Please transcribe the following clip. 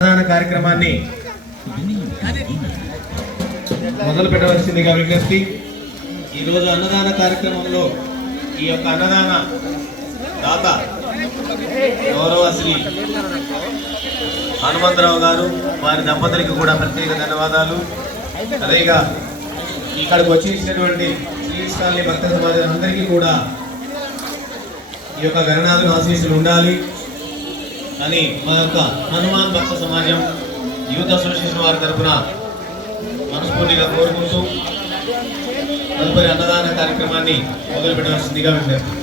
అన్నదాన కార్యక్రమాన్ని మొదలు పెట్టవలసిందిగా విజ్ఞప్తి. ఈరోజు అన్నదాన కార్యక్రమంలో ఈ యొక్క అన్నదాన దాత గౌరవ శ్రీ హనుమంతరావు గారు, వారి దంపతులకి కూడా ప్రత్యేక ధన్యవాదాలు. అదేగా ఇక్కడికి వచ్చేసినటువంటి శ్రీ భక్త సమాజం అందరికీ కూడా ఈ యొక్క గణనాథుని ఆశీస్సులు ఉండాలి అని మా యొక్క హనుమాన్ భక్త సమాజం యూత్ అసోసియేషన్ వారి తరఫున మనస్ఫూర్తిగా కోరుకుంటూ తదుపరి అన్నదాన కార్యక్రమాన్ని మొదలుపెట్టవలసిందిగా విజ్ఞప్తి.